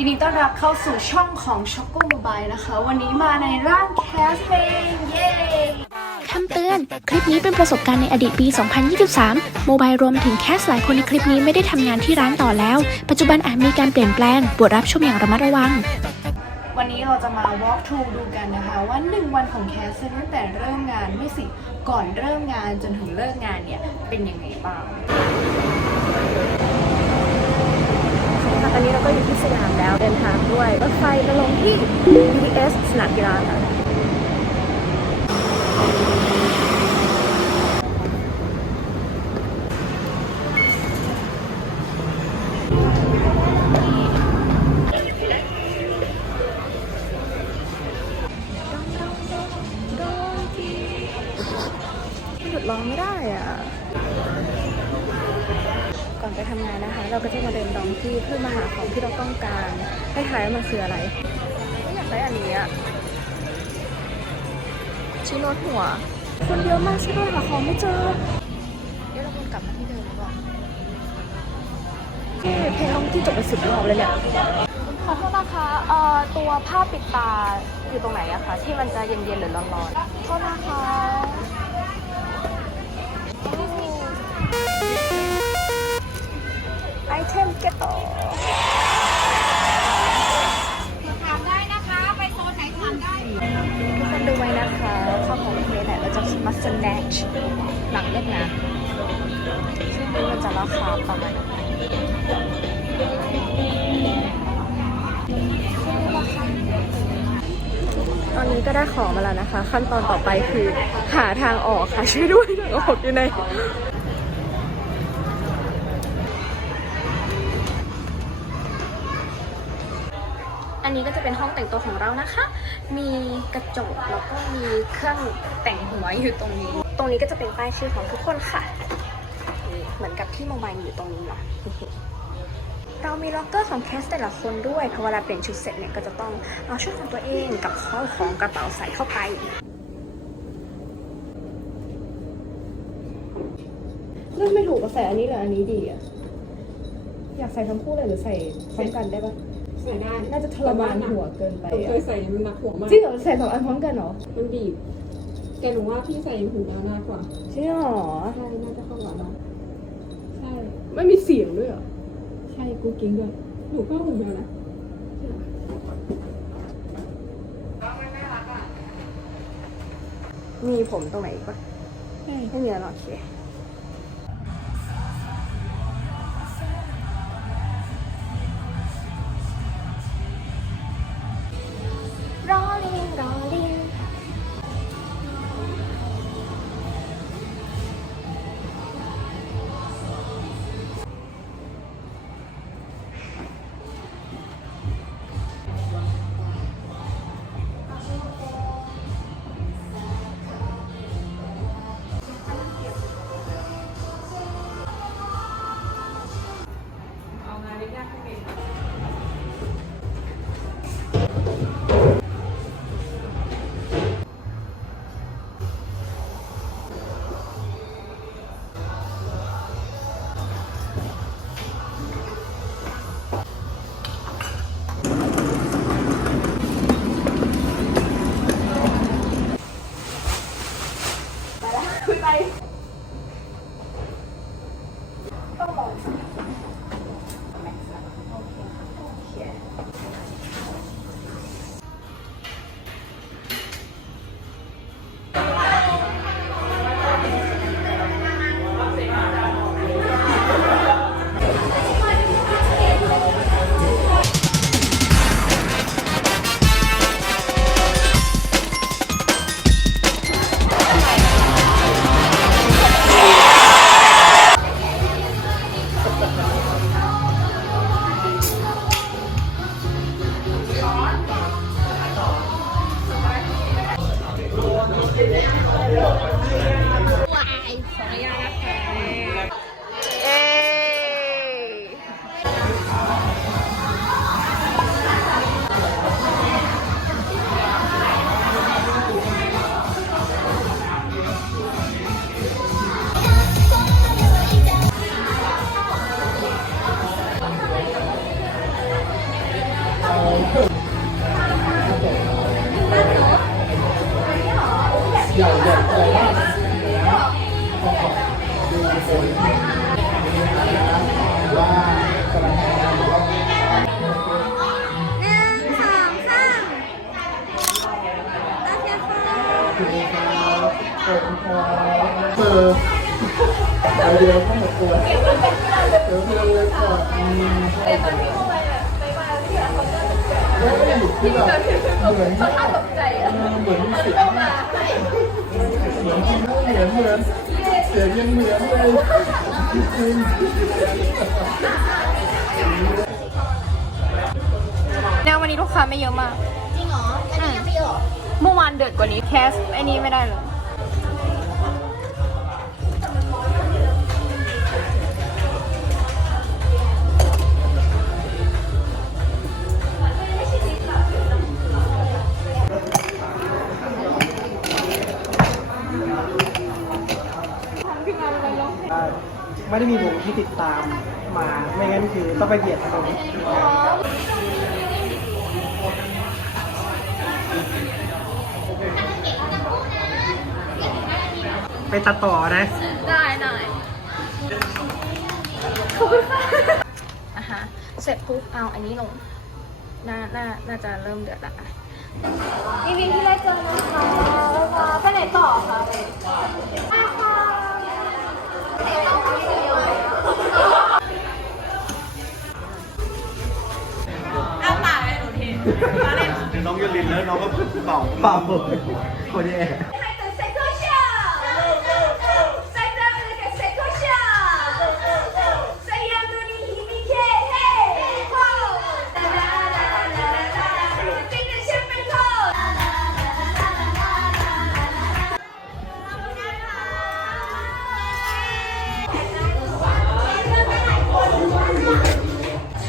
ยินดีต้อนรับเข้าสู่ช่องของ c h o c o Mobile นะคะ วันนี้มาในร่างแคสเพลงเย้คำเตือน คลิปนี้เป็นประสบการณ์ในอดีตปี 2023 โมบายรวมถึงแคสหลายคนในคลิปนี้ไม่ได้ทำงานที่ร้านต่อแล้ว ปัจจุบันอาจมีการเปลี่ยนแปลงโปรดรับชมอย่างระมัดระวัง วันนี้เราจะมา walk through ดูกันนะคะ ว่า1วันของแคสตั้งแต่เริ่มงานไม่สิ ก่อนเริ่มงานจนถึงเลิกงานเนี่ยเป็นยังไงบ้าง ค่ะตอนนี้เราก็อยู่ที่สยามแล้ว เดินทาง ด้วยรถไฟจะลงที่ BTS สนามกีฬาค่ะ องไม่ได้อะ ก่อนไปทำงานนะคะ เราก็จะมาเดินดองที่เพื่อมาหาของที่เราต้องการ ให้ทายว่ามันคืออะไรไม่อยากได้อันนี้อะชิ้นโนดหัว คนเยอะมากใช่ไหมหาของไม่เจอ เดี๋ยวเราวนกลับมาที่เดิมหรือเปล่าที่เพลงน้องที่จบไปสิบรอบเลยเนี่ยขอโทษนะคะเอ่อตัวผ้าปิดตาอยู่ตรงไหนอะคะที่มันจะเย็นๆหรือร้อนๆโทษนะคะ ข้าของเพลงเนี่ยเราจะมาสแนชหลังเลิกงานซึ่งมันจะราคาประมาณตอนนี้ก็ได้ของมาแล้วนะคะ ขั้นตอนต่อไปคือหาทางออกค่ะช่วยด้วยทางออกอยู่ใน นี้ก็จะเป็นห้องแต่งตัวของเรานะคะ มีกระจกแล้วก็มีเครื่องแต่งหัวอยู่ตรงนี้ ตรงนี้ก็จะเป็นป้ายชื่อของทุกคนค่ะ เหมือนกับที่โมบายอยู่ตรงนี้เนาะเรามีล็อกเกอร์ของแคสแต่ละคนด้วยเพราะเวลาเปลี่ยนชุดเสร็จเนี่ยก็จะต้องเอาชุดของตัวเองกับข้าวของกระเป๋าใส่เข้าไปเลือกไม่ถูกว่าใส่อันนี้หรืออันนี้ดีอะอยากใส่ทั้งคู่เลยหรือใส่พร้อมกันได้ปะ ใส่ได้น่าจะทรมานหัวเกินไปผมอะเคยใส่มันหนักหัวมากจริงเหรอใส่สองอันพร้อมกันเหรอมันบีบแต่หนูว่าพี่ใส่หูยาวมากกว่าจริงเหรอใช่น่าจะเข้ากับเราใช่ไม่มีเสียงด้วยเหรอใช่กูกิ้งด้วยหนูก็หูยาวนะมีผมตรงไหนอีกปะไม่มีแล้วเนอะโอเค ใหญ่ใหญ่แต่ว่าสีนะก็ดูฝนนี่นะว่ากระแสหรือว่าหนึ่งสองสามโอเคค่ฟับเปิดคอเปิดเดี๋ยวก็หมดตัวเดี๋ยวเดี๋ยวเลยก่อนต่ตอที่เข้าไปอะไปมาพรานเขาตกใจเหมือนเหมือนสิ เนี่ยวันนี้ลูกค้าไม่เยอะมาก จริงเหรออันนี้ยังไม่เยอะเมื่อวานเดือดกว่านี้แคสไอ้นี้ไม่ได้เลย ไม่ได้มีวงที่ติดตามมา ไม่งั้นคือต้องไปเบียดถนไปตัดต่อนะ ได้หน่อยขอบคุณค่ะอะฮะเสร็จปุ๊บเอาอันนี้ลง น่า น่า น่าจะเริ่มเดือดละอีวินที่ได้เจอนะคะไปไหนต่อคะน้อ เล่นถึงน้องยลินแล้วน้องก็เป่าเป่าคนนี้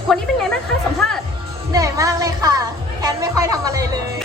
คนนี้เป็นไงบ้างคะสัมภาษณ์ มากเลยค่ะแคนไม่ค่อยทำอะไรเลย